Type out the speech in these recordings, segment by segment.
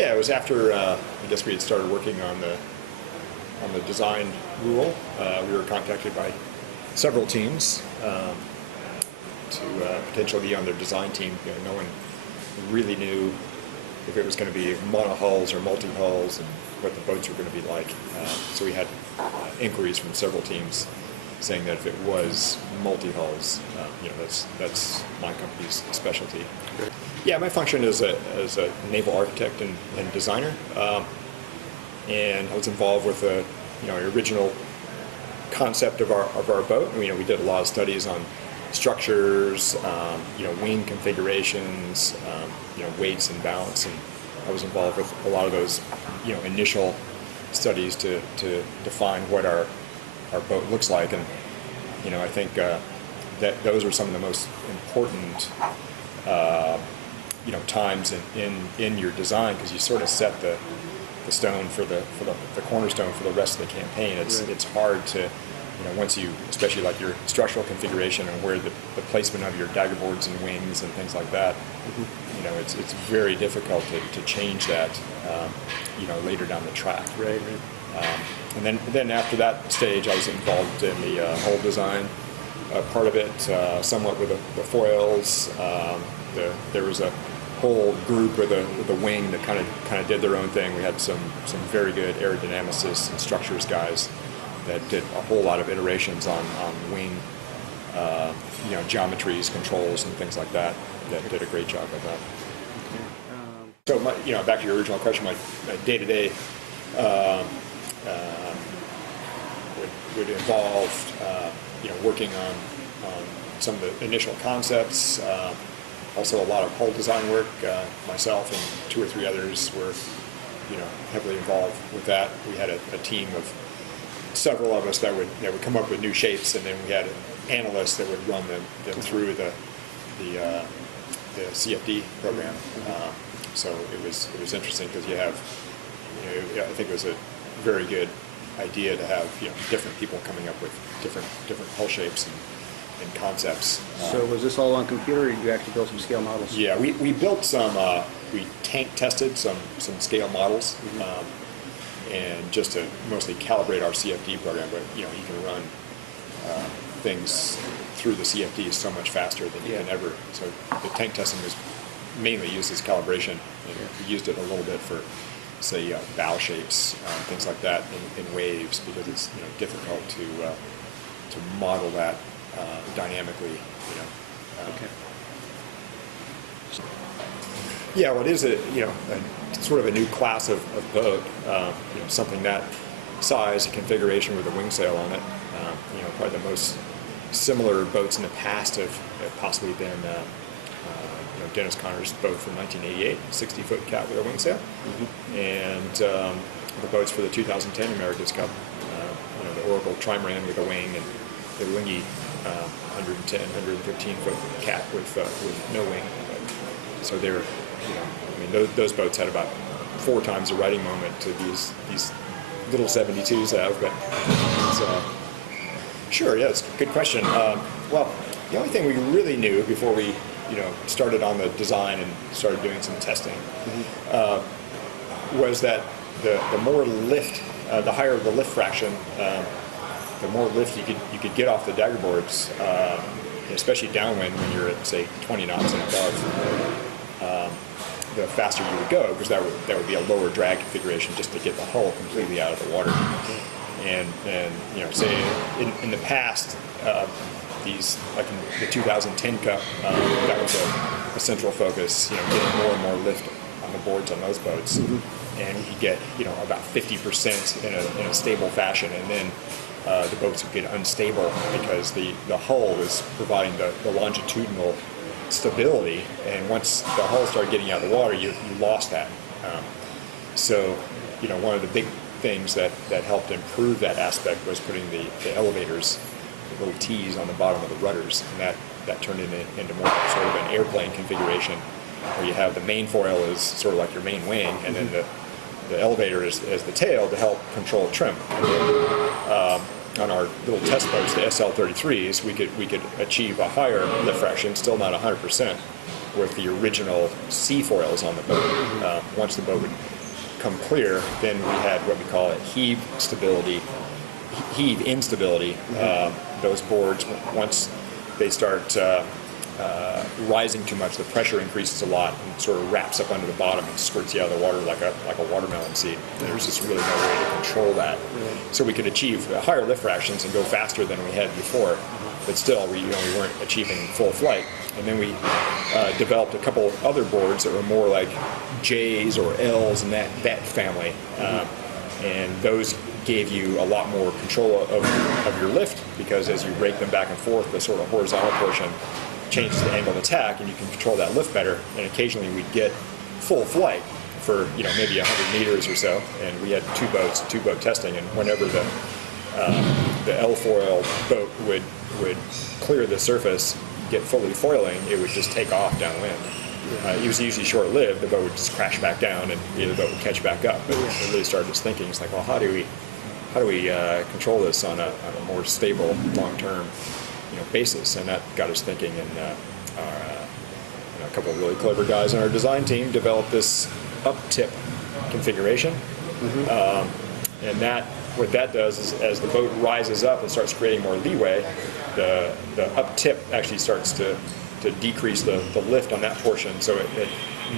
Yeah, it was after I guess we had started working on the design rule. We were contacted by several teams to potentially be on their design team. No one really knew if it was going to be mono-hulls or multi-hulls and what the boats were going to be like. So we had inquiries from several teams saying that if it was multi-hulls, that's my company's specialty. Great. Yeah, my function is a naval architect and designer, and I was involved with the original concept of our boat. We did a lot of studies on structures, wing configurations, weights and balance, and I was involved with a lot of those initial studies to define what our boat looks like. And I think that those are some of the most important times in your design, because you sort of set the stone for the cornerstone for the rest of the campaign. It's hard to once you, especially like your structural configuration and where the placement of your dagger boards and wings and things like that, it's very difficult to change that later down the track. Right. And then after that stage, I was involved in the hull design part of it, somewhat with the foils. There was a whole group with the wing that kind of did their own thing. We had some very good aerodynamicists and structures guys that did a whole lot of iterations on wing, geometries, controls, and things like that. That did a great job of that. So, back to your original question, my day-to-day would involve, working on some of the initial concepts. Also, a lot of hull design work. Myself and 2 or 3 others were, heavily involved with that. We had a team of several of us that would come up with new shapes, and then we had analysts that would run them through the CFD program. So it was interesting because you have, I think it was a very good idea to have different people coming up with different hull shapes and concepts. So was this all on computer, or did you actually build some scale models? Yeah, we built some. We tank tested some scale models. And just to mostly calibrate our CFD program, but you can run things through the CFD so much faster than you can ever. So the tank testing was mainly used as calibration, and we used it a little bit for, say, bow shapes, things like that in waves, because it's difficult to model that dynamically. Yeah, well, it is a sort of a new class of boat, something that size and configuration with a wing sail on it. Probably the most similar boats in the past have possibly been Dennis Connor's boat from 1988, 60-foot cat with a wing sail, and the boats for the 2010 America's Cup, the Oracle Trimaran with a wing, and the Lingy 110, 115-foot cat with no wing. So they're those boats had about 4 times the riding moment to these little 72s have. But sure, yeah, it's a good question. Well, the only thing we really knew before we started on the design and started doing some testing was that the more lift, the higher the lift fraction, the more lift you could get off the dagger boards, especially downwind when you're at, say, 20 knots and above. The faster you would go, because that would be a lower drag configuration just to get the hull completely out of the water. And say in the past, these, like in the 2010 Cup, that was a central focus. Getting more and more lift on the boards on those boats, and you get about 50% in a stable fashion, and then the boats would get unstable because the hull is providing the longitudinal stability, and once the hull started getting out of the water, you lost that. So one of the big things that helped improve that aspect was putting the elevators, the little T's on the bottom of the rudders, and that turned into more sort of an airplane configuration, where you have the main foil is sort of like your main wing, and then the elevator is the tail to help control trim. On our little test boats, the SL33s, we could achieve a higher lift fraction, still not 100%, with the original sea foils on the boat. Once the boat would come clear, then we had what we call it heave instability. Those boards, once they start rising too much, the pressure increases a lot and sort of wraps up under the bottom and squirts you out of the water like a watermelon seed. There's just really no way to control that. So we could achieve higher lift fractions and go faster than we had before, but still we weren't achieving full flight. And then we developed a couple other boards that were more like J's or L's and that family, and those gave you a lot more control of your lift, because as you rake them back and forth, the sort of horizontal portion changes the angle of attack, and you can control that lift better. And occasionally we'd get full flight for maybe 100 meters or so, and we had two boat testing, and whenever the L-foil boat would clear the surface, get fully foiling, it would just take off downwind. It was usually short-lived. The boat would just crash back down, and the boat would catch back up. But it really started us thinking, it's like, well, how do we control this on a more stable, long-term basis? And that got us thinking, and a couple of really clever guys on our design team developed this up-tip configuration. And what that does is, as the boat rises up and starts creating more leeway, the up tip actually starts to decrease the lift on that portion, so it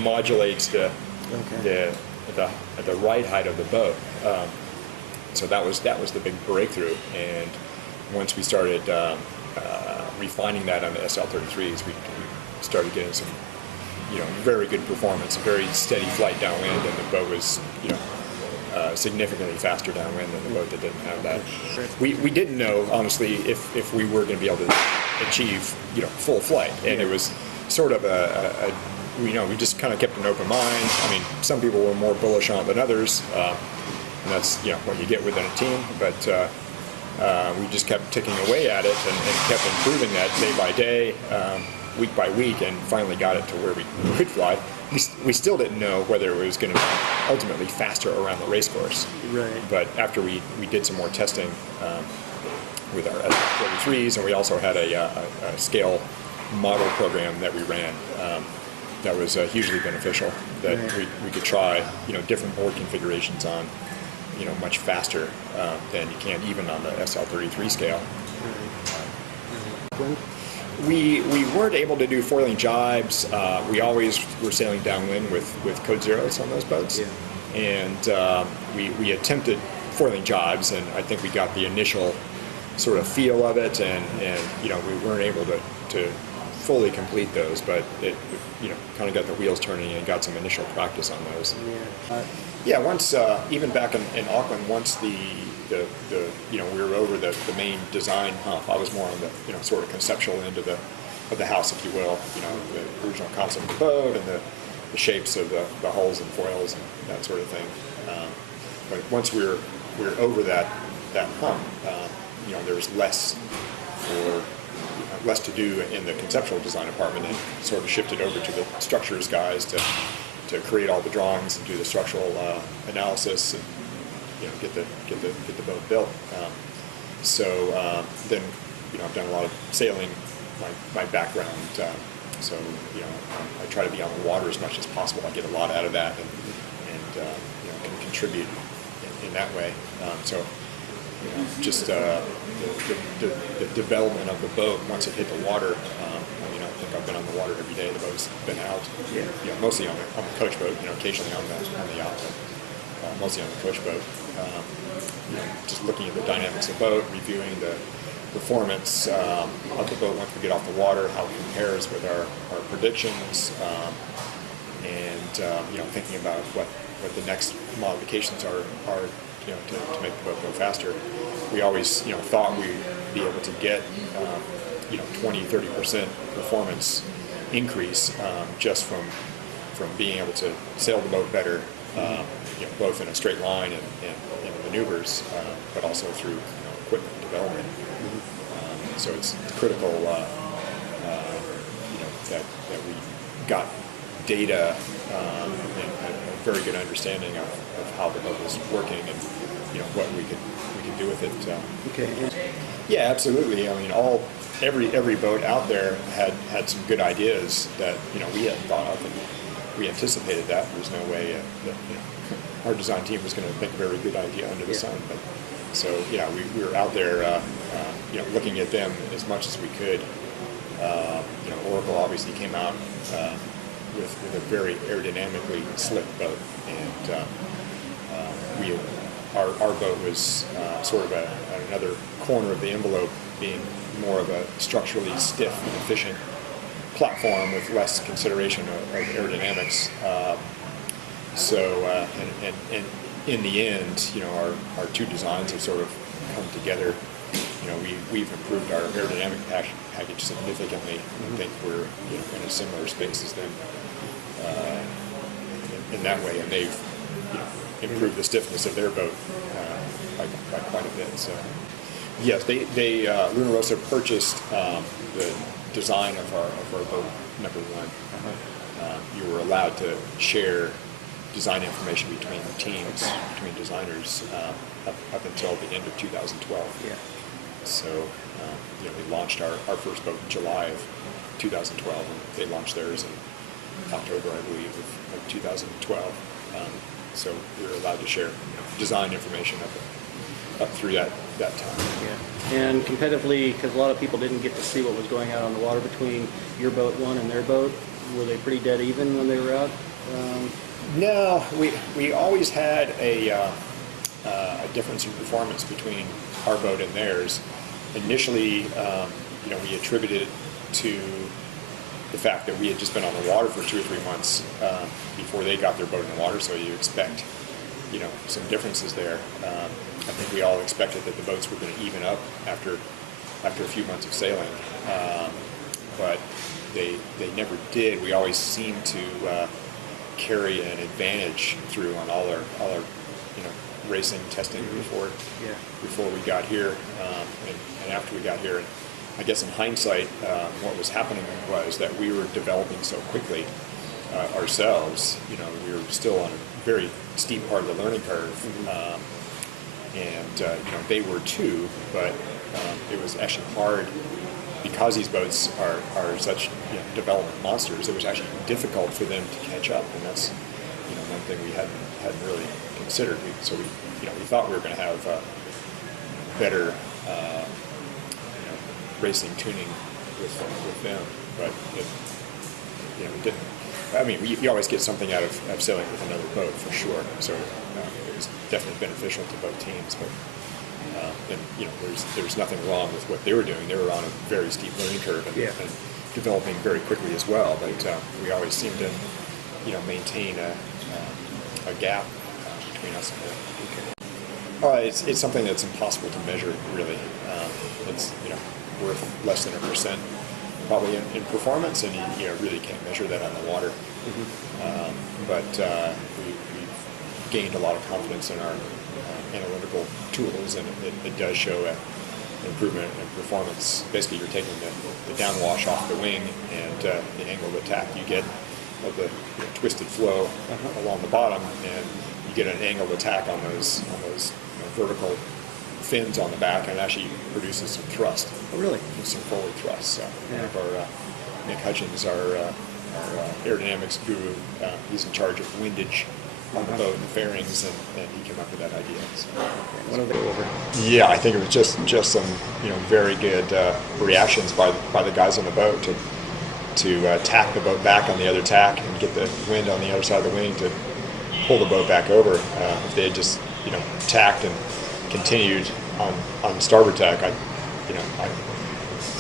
modulates the ride height of the boat. So that was the big breakthrough. And once we started refining that on the SL33s, we started getting some very good performance, very steady flight downwind, and the boat was significantly faster downwind than the boat that didn't have that. We didn't know, honestly, if we were going to be able to achieve full flight, and it was sort of we just kind of kept an open mind. I mean, some people were more bullish on it than others, and that's what you get within a team. But we just kept ticking away at it and kept improving that day by day, week by week, and finally got it to where we could fly. We still didn't know whether it was going to be ultimately faster around the race course. Right. But after we did some more testing with our S33s, and we also had a scale model program that we ran that was hugely beneficial, that we could try different board configurations on much faster than you can even on the SL33 scale. We weren't able to do foiling jibes. We always were sailing downwind with code zeros on those boats. And we attempted foiling jibes, and I think we got the initial sort of feel of it, and we weren't able to fully complete those, but it kind of got the wheels turning and got some initial practice on those. Once even back in Auckland, once we were over the main design hump, I was more on the sort of conceptual end of the house, if you will. The original concept of the boat and the shapes of the hulls and foils and that sort of thing. But once we were over that hump, there was less to do in the conceptual design department, and sort of shifted over to the structures guys to create all the drawings and do the structural analysis and get the boat built. Then I've done a lot of sailing, my background. So I try to be on the water as much as possible. I get a lot out of that, and can contribute in that way. Just the development of the boat once it hit the water. I think I've been on the water every day. The boat's been out. Mostly on the coach boat. Occasionally on the yacht, but mostly on the coach boat. Just looking at the dynamics of the boat, reviewing the performance of the boat once we get off the water, how it compares with our predictions, and thinking about what the next modifications are to make the boat go faster. We always thought we'd be able to get 20-30% performance increase just from being able to sail the boat better, both in a straight line and in maneuvers, but also through equipment development. So it's critical that we got data and a very good understanding of how the boat was working, and what we could do with it. Okay. Yeah, absolutely. I mean, every boat out there had some good ideas that we hadn't thought of, and we anticipated that. There was no way that our design team was going to think of every good idea under the sun. But so yeah, we were out there, looking at them as much as we could. Oracle obviously came out with a very aerodynamically slick boat, and our boat was sort of another corner of the envelope, being more of a structurally stiff and efficient platform with less consideration of aerodynamics. And in the end, our two designs have sort of come together. We've improved our aerodynamic package significantly. I think we're in a similar space as them in that way, and they've improved the stiffness of their boat by quite a bit. So yes, they Luna Rossa purchased the design of our boat number one. You were allowed to share design information between teams, between designers, up until the end of 2012. Yeah. So, we launched our first boat in July of 2012, and they launched theirs in October, I believe, of 2012. So we were allowed to share design information up through that time. Yeah. And competitively, because a lot of people didn't get to see what was going out on the water between your boat one and their boat, were they pretty dead even when they were out? No, we always had a difference in performance between our boat and theirs. Initially, we attributed it to the fact that we had just been on the water for 2 or 3 months before they got their boat in the water, so you expect, some differences there. I think we all expected that the boats were going to even up after a few months of sailing, but they never did. We always seemed to carry an advantage through on all our racing testing before we got here, and after we got here. And I guess in hindsight, what was happening was that we were developing so quickly ourselves. We were still on a very steep part of the learning curve, and they were too. But it was actually hard because these boats are such development monsters. It was actually difficult for them to catch up, and that's one thing we hadn't really considered. We thought we were going to have better racing tuning with them, but it didn't. I mean, you always get something out of sailing with another boat for sure. So it was definitely beneficial to both teams. But there's nothing wrong with what they were doing. They were on a very steep learning curve and developing very quickly as well. But we always seemed to maintain a gap between us and them. It's something that's impossible to measure, really. It's worth less than 1% probably in performance, and you really can't measure that on the water. But we've gained a lot of confidence in our analytical tools, and it does show an improvement in performance. Basically, you're taking the downwash off the wing and the angle of attack you get of the twisted flow along the bottom, and you get an angled attack on those vertical fins on the back, and it actually produces some thrust. Oh, really? Some forward thrust. So one of our Nick Hutchins, our aerodynamics guru, he's in charge of windage on the boat and fairings, and he came up with that idea. So, what are they over? Yeah, I think it was just some very good reactions by the guys on the boat to tack the boat back on the other tack and get the wind on the other side of the wing to pull the boat back over. If they had just tacked and continued on starboard tack,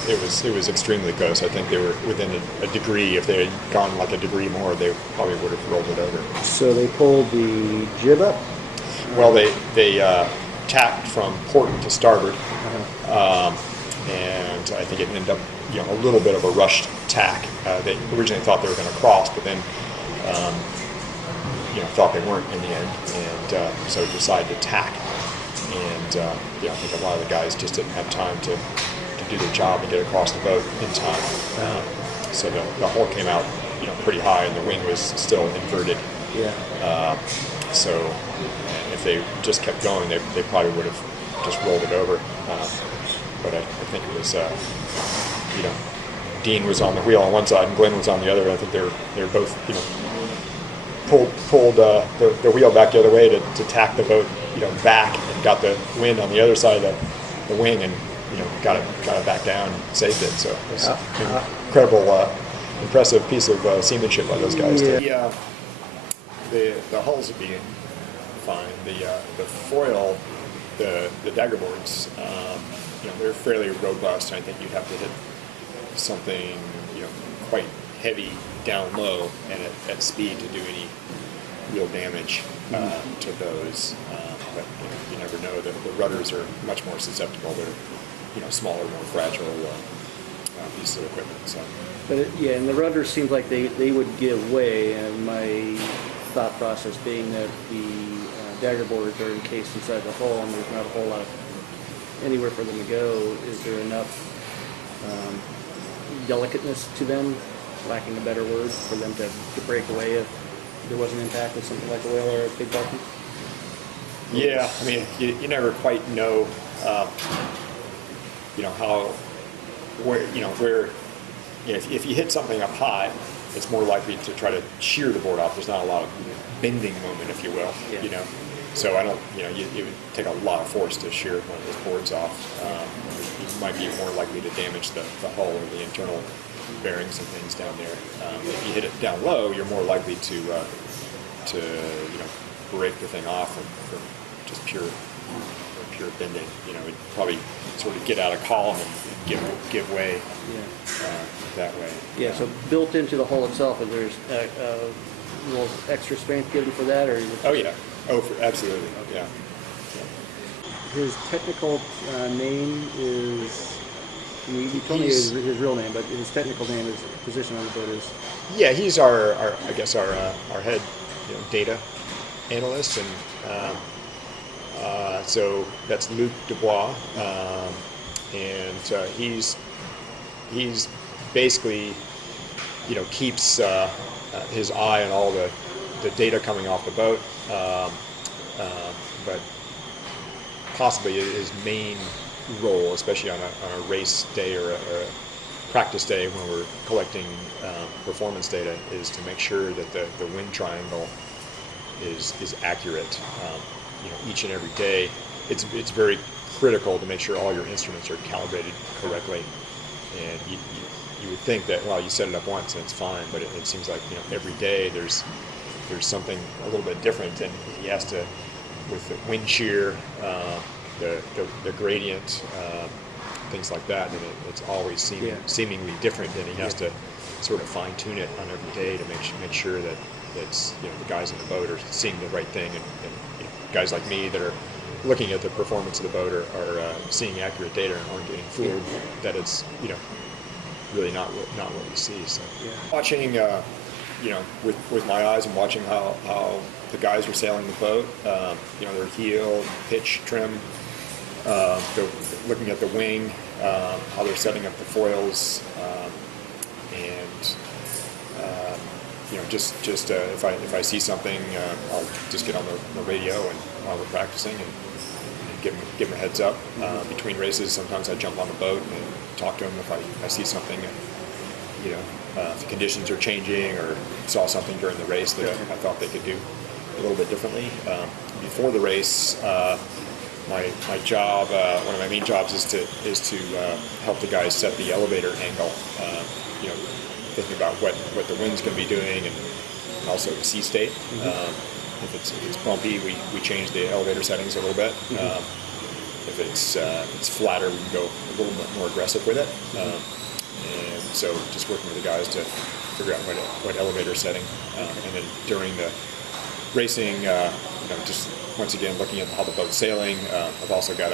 it was extremely close. I think they were within a degree. If they had gone like a degree more, they probably would have rolled it over. So they pulled the jib up? Well, they tacked from port to starboard, and I think it ended up a little bit of a rushed tack. They originally thought they were going to cross, but then thought they weren't in the end, and so decided to tack. And I think a lot of the guys just didn't have time to do their job and get across the boat in time. So the hull came out pretty high, and the wing was still inverted. So if if they just kept going, they probably would have just rolled it over. But I think it was, you know, Dean was on the wheel on one side and Glenn was on the other. I think they were both, you know, pulled the wheel back the other way to tack the boat, you know, back, and got the wind on the other side of the wing, and you know, got it back down and saved it. So it was an incredible, impressive piece of seamanship by those guys. Yeah. The hulls would be fine. The foil, the dagger boards, you know, they're fairly robust. I think you'd have to hit something, you know, quite heavy down low and at speed to do any real damage to those. But you never know. The rudders are much more susceptible. They're, you know, smaller, more fragile pieces of equipment. So. But yeah, and the rudders seems like they would give way, and my thought process being that the dagger boards are encased inside the hull, and there's not a whole lot of anywhere for them to go. Is there enough delicateness to them, lacking a better word, for them to break away if there was an impact with something like a whale or a big dolphin? Yeah, I mean, you never quite know, you know, where, you know, if you hit something up high, it's more likely to try to shear the board off. There's not a lot of bending moment, if you will, you know. So I don't, you know, it would take a lot of force to shear one of those boards off. You might be more likely to damage the hull or the internal bearings and things down there. If you hit it down low, you're more likely to you know, break the thing off from just pure bending. You know, it'd probably sort of get out of column and give way that way. Yeah. So built into the hull itself, is there's a little extra strength given for that, or? Oh yeah. Oh, absolutely. Okay. Yeah. His technical name is. You told me his real name, but his technical name, his position on the boat is. Yeah, he's our I guess our head, you know, data analyst, and so that's Luc Dubois, and he's basically, you know, keeps his eye on all the data coming off the boat, but possibly his main role, especially on a race day or a practice day when we're collecting performance data, is to make sure that the wind triangle is accurate. You know, each and every day, it's very critical to make sure all your instruments are calibrated correctly. And you would think that, well, you set it up once and it's fine, but it seems like, you know, every day there's something a little bit different, and he has to, with the wind shear, the gradient, things like that, and it's always seemingly different, and he has to sort of fine tune it on every day to make sure that it's, you know, the guys in the boat are seeing the right thing, and you know, guys like me that are looking at the performance of the boat are seeing accurate data and aren't getting fooled that it's, you know, really not what we see. So watching, you know, with my eyes and watching how the guys are sailing the boat, you know, their heel, pitch, trim, looking at the wing, how they're setting up the foils, and you know, just if I see something, I'll just get on the radio and while we're practicing and give them a heads up. Between races, sometimes I jump on the boat and talk to them if I see something, you know, if the conditions are changing or saw something during the race that I thought they could do a little bit differently. Before the race, my job, one of my main jobs is to help the guys set the elevator angle. You know, thinking about what the wind's going to be doing, and also the sea state. If it's bumpy, we change the elevator settings a little bit. If it's flatter, we can go a little bit more aggressive with it. And so just working with the guys to figure out what elevator setting. And then during the racing, you know, just once again looking at how the boat's sailing. I've also got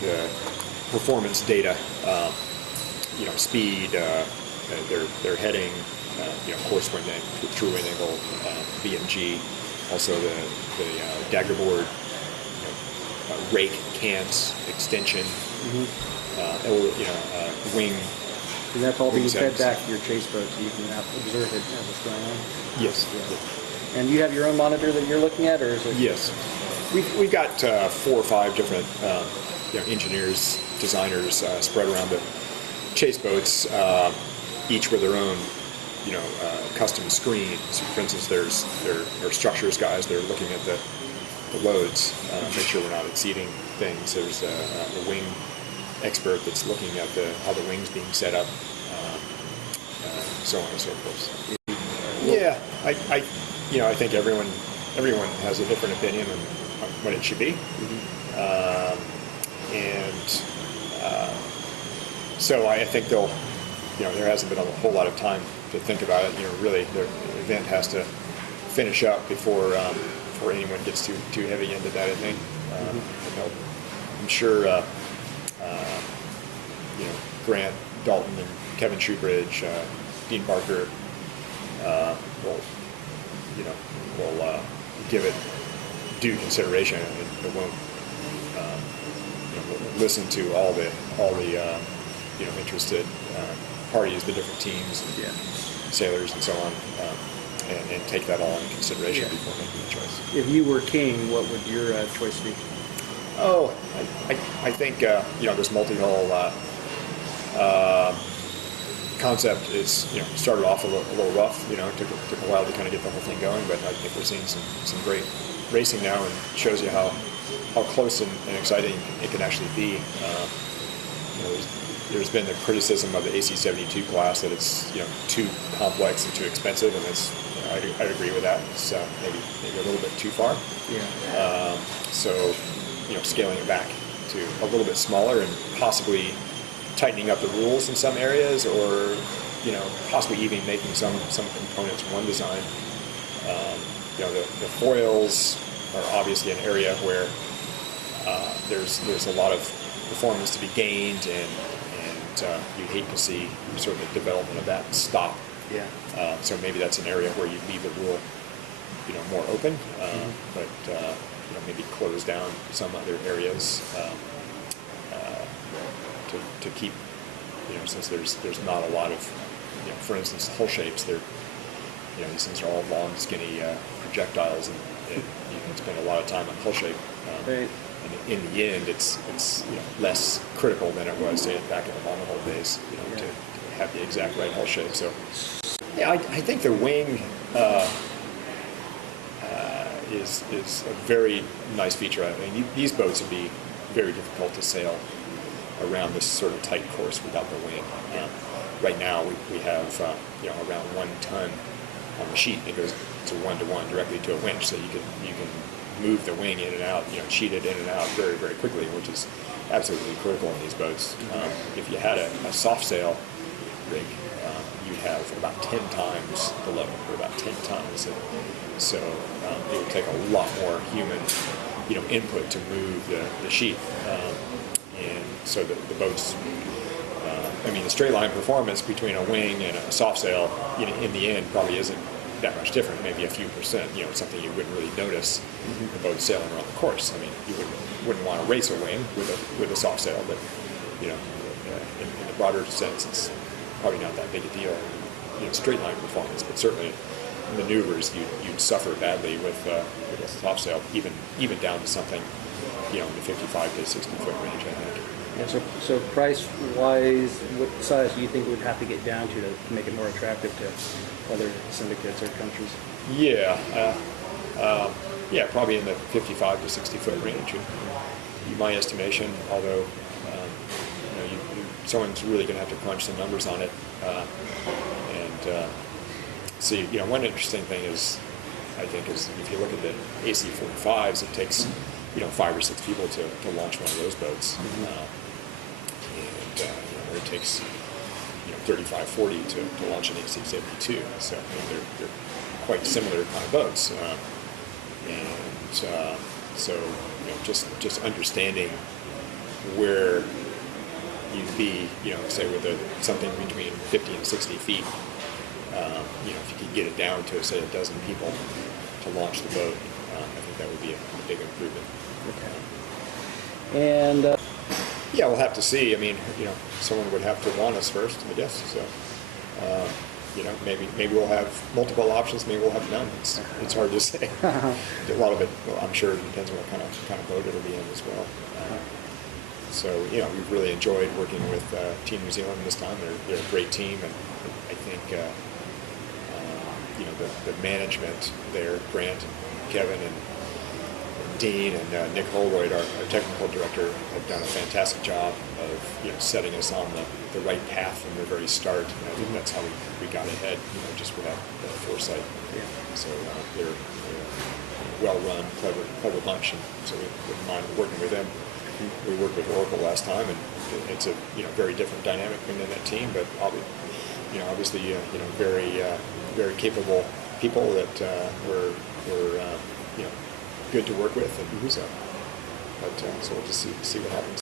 the performance data, you know, speed, their heading, you know, course wind angle, true wind angle, BMG, also the dagger board, you know, rake, cants, extension, you know, wing. And that's all being fed back to your chase boat, so you can observe it as it's going on? Yes. Yeah. And you have your own monitor that you're looking at, or is it? Yes. We've got 4 or 5 different engineers, designers spread around the chase boats, each with their own custom screen. So for instance, there are structures guys that are looking at the loads, make sure we're not exceeding things. There's a wing expert that's looking at how the wing's being set up, so on and so forth. Yeah, I think everyone has a different opinion on what it should be, so I think there hasn't been a whole lot of time to think about it. Really, the event has to finish up before anyone gets too heavy into that, I think. I'm sure Grant Dalton and Kevin Shoebridge, Dean Barker will give it due consideration. It won't listen to all the interested parties, the different teams, sailors, and so on, and take that all into consideration before making a choice. If you were king, what would your choice be? Oh, I think this multi-hull concept is started off a little rough. It took a while to kind of get the whole thing going, but I think we're seeing some great racing now, and shows you how close and exciting it can actually be. There's been the criticism of the AC-72 class that it's too complex and too expensive, and I'd agree with that. It's maybe a little bit too far. Yeah. So scaling it back to a little bit smaller and possibly tightening up the rules in some areas, or possibly even making some components one design. The foils are obviously an area where there's a lot of performance to be gained, and you'd hate to see sort of the development of that stop. Yeah. So maybe that's an area where you leave the rule more open, but maybe close down some other areas to keep, since there's not a lot of, for instance, hull shapes. These things are all long, skinny projectiles, and you can spend a lot of time on hull shape. Right. And in the end, it's less critical than it was, say, back in the monohull days, to have the exact right hull shape. So, yeah, I think the wing is a very nice feature. I mean, these boats would be very difficult to sail around this sort of tight course without the wing. Right now, we have around 1 ton on the sheet. It goes to 1-to-1 directly to a winch, so you can move the wing in and out, cheat it in and out very, very quickly, which is absolutely critical in these boats. If you had a soft sail rig, you'd have about 10 times the load, or about 10 tons. So it would take a lot more human, input to move the sheet. And so the boats, the straight line performance between a wing and a soft sail, in the end, probably isn't that much different, maybe a few percent. It's something you wouldn't really notice the boat sailing around the course. I mean, you wouldn't want to race a wing with a soft sail, but in the broader sense, it's probably not that big a deal. Straight line performance, but certainly maneuvers you'd suffer badly with a soft sail, even down to something in the 55 to 60 foot range, I think. Yeah, so price-wise, what size do you think would have to get down to make it more attractive to other syndicates or countries? Yeah, probably in the 55 to 60 foot range. In my estimation, although someone's really going to have to crunch some numbers on it, and see. One interesting thing is, I think, is if you look at the AC-45s, it takes 5 or 6 people to launch one of those boats. It takes 35, 40 to launch an AC-72. So they're quite similar kind of boats. So just understanding where you'd be, say with something between 50 and 60 feet. If you could get it down to, say, 12 people to launch the boat, I think that would be a big improvement. Okay. And yeah, we'll have to see. I mean, someone would have to want us first, I guess. So maybe we'll have multiple options, maybe we'll have none. It's hard to say. A lot of it, well, I'm sure it depends on what kind of boat it'll be in as well. So we've really enjoyed working with Team New Zealand this time. They're a great team, and I think the management there, Grant and Kevin and Dean and Nick Holroyd, our technical director, have done a fantastic job of setting us on the right path from the very start. And I think that's how we got ahead, just with that foresight. Yeah. So they're a well-run, clever bunch, and so we wouldn't mind working with them. We worked with Oracle last time, and it's a very different dynamic within that team, but obviously very capable people that were good to work with, and so we'll just see what happens.